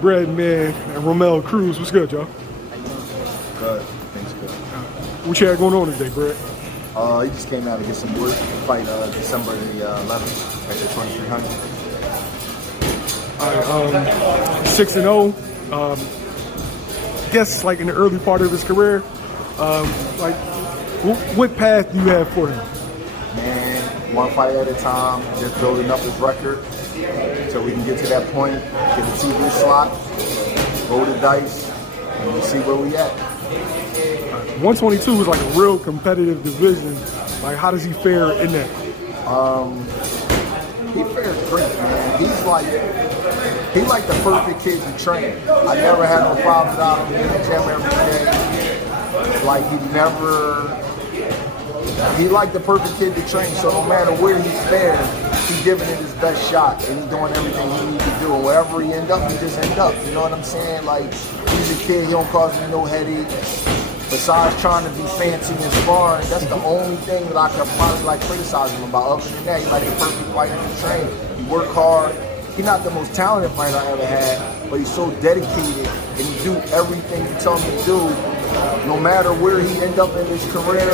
Breadman and Romuel Cruz. What's good, y'all? Good. Things good. What you had going on today, Brad? He just came out to get some wood. Fight December the 11th at the 2300. All right, 6-0. Guess like in the early part of his career, like what path do you have for him? Man, one fight at a time, just building up his record so we can get to that point, get a TV slot, roll the dice, and we'll see where we at. 122 is like a real competitive division. Like, how does he fare in that? He fares great, man. He's like the perfect kid to train. I never had no problems out of him in the gym every day. Like he like the perfect kid to train. So no matter where he's fares, he's giving it his best shot, and he's doing everything he needs to do. And wherever he end up, he just end up. You know what I'm saying? Like, he's a kid. He don't cause me no headaches. Besides trying to be fancy and sparring, that's the only thing that I could probably like criticize him about. Other than that, he's like the perfect fighter to train. He work hard. He's not the most talented fighter I ever had, but he's so dedicated and he do everything you tell him to do. No matter where he end up in his career,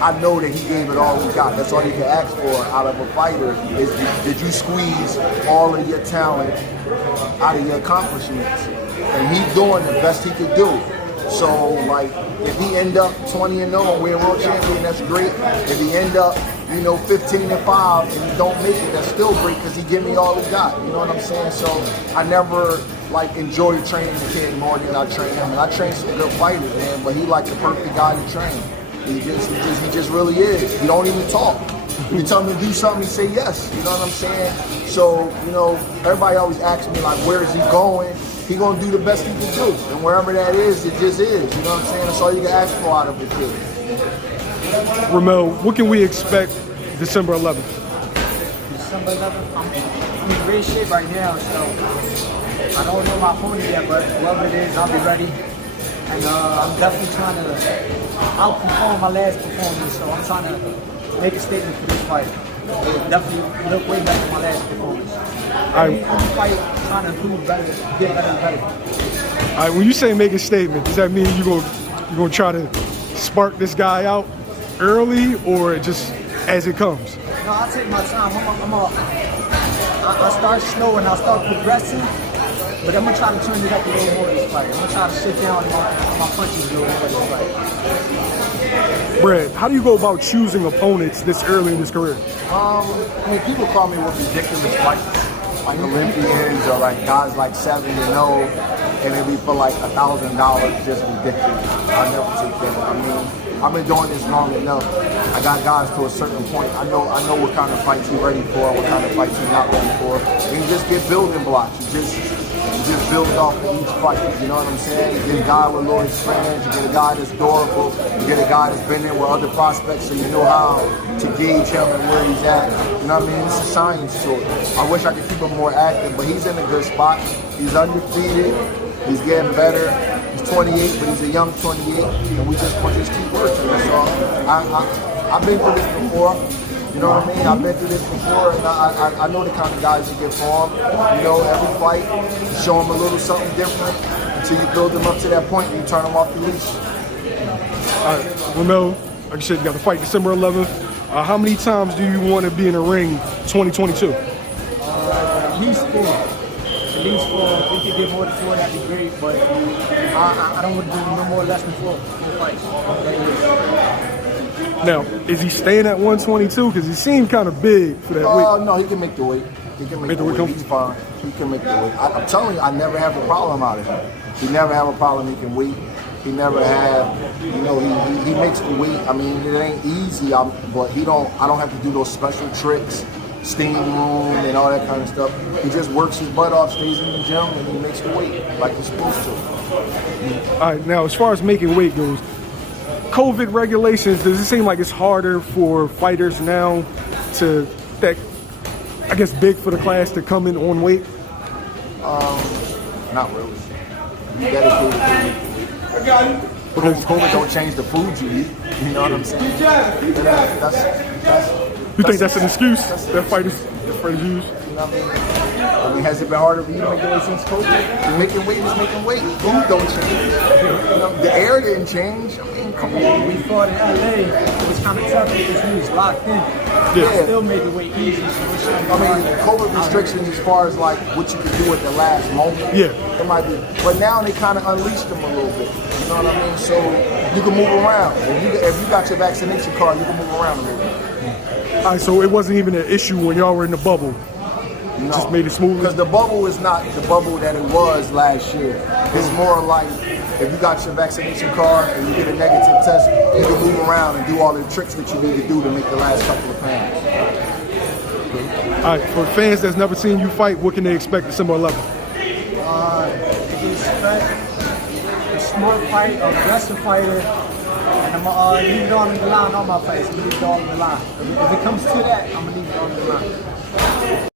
I know that he gave it all he got. That's all you can ask for out of a fighter is did you squeeze all of your talent out of your accomplishments? And he's doing the best he could do. So, like, if he end up 20-0 and we're a world champion, that's great. If he end up, 15-5 and he don't make it, that's still great because he give me all he got. You know what I'm saying? So, I never, enjoyed training the kid more than I train him. And I train some good fighters, man, but he like the perfect guy to train. He just really is. He don't even talk. You tell him to do something, he say yes. You know what I'm saying? So, everybody always asks me, like, where is he going? He gonna do the best he can do, and wherever that is, it just is. You know what I'm saying? That's all you can ask for out of it, kid. Romel, what can we expect December 11th? December 11th, I'm in great shape right now, so I don't know my opponent yet, but whoever it is, I'll be ready. And I'm definitely trying to outperform my last performance, so I'm trying to make a statement for this fight. It definitely look way better than my last performance. Every fight, trying to improve better, get better and better. All right, when you say make a statement, does that mean you're gonna try to spark this guy out early, or just as it comes? No, I take my time. I start slow and I start progressing, but I'm gonna try to turn it up a little more this fight. I'm gonna try to sit down and my punches a little more this fight. Brad, how do you go about choosing opponents this early in his career? People call me with ridiculous fights, like Olympians or like guys like 7-0, and it be for like $1,000, just ridiculous. I never take that. I've been doing this long enough. I got guys to a certain point. I know what kind of fights he's ready for, what kind of fights he's not ready for. And you just get building blocks. You just build off of each fight. You know what I'm saying? You get a guy with low experience, you get a guy that's durable, you get a guy that's been in with other prospects, so you know how to gauge him and where he's at. You know what I mean? It's a science to it. I wish I could keep him more active, but he's in a good spot. He's undefeated. He's getting better. He's 28, but he's a young 28, and we just keep working. So I've been through this before. You know what I mean? I've been through this before, and I know the kind of guys you get for him. Every fight, you show him a little something different until you build them up to that point and you turn them off the leash. All right, Romel, like I said, you got to fight December 11th. How many times do you want to be in a ring 2022? At least 4. At least 4. If we could get more than 4, that'd be great, but I don't want to do no more less than 4 fights. Now, is he staying at 122? Because he seemed kind of big for that weight. No, he can make the weight. He can make the weight. He's fine. He can make the weight. I'm telling you, I never have a problem out of him. He never have a problem. He can weight. He never have, he makes the weight. I mean, it ain't easy, but I don't have to do those special tricks, steam room and all that kind of stuff. He just works his butt off, stays in the gym, and he makes the weight like he's supposed to. All right, now as far as making weight goes, COVID regulations, does it seem like it's harder for fighters now to, big for the class to come in on weight? Not really. You dedicated to because COVID don't change the food you eat. You know what I'm saying? You think that's an excuse that fighters use? know what I mean, has it been harder for you to make weight since COVID? Making weight is making weight. Food don't change. You know, the air didn't change. I mean, come on. We fought in LA. It was kind of tough because we was locked in. Yeah. Still made the weight easy. So it shouldn't be I mean, hard. COVID restrictions as far as like what you could do at the last moment. Yeah. It might be, but now they kind of unleashed them a little bit. You know what I mean? So you can move around. If you got your vaccination card, you can move around a little bit. All right, so it wasn't even an issue when y'all were in the bubble. No. Just made it smoother. Because the bubble is not the bubble that it was last year. It's more like if you got your vaccination card and you get a negative test, you can move around and do all the tricks that you need to do to make the last couple of pounds. All right, for fans that's never seen you fight, what can they expect December 11th? They can expect a smart fight, aggressive fighter, and I'm gonna leave it all in the line. All my fights, I'm gonna leave it all in the line. If it comes to that, I'm gonna leave it all in the line.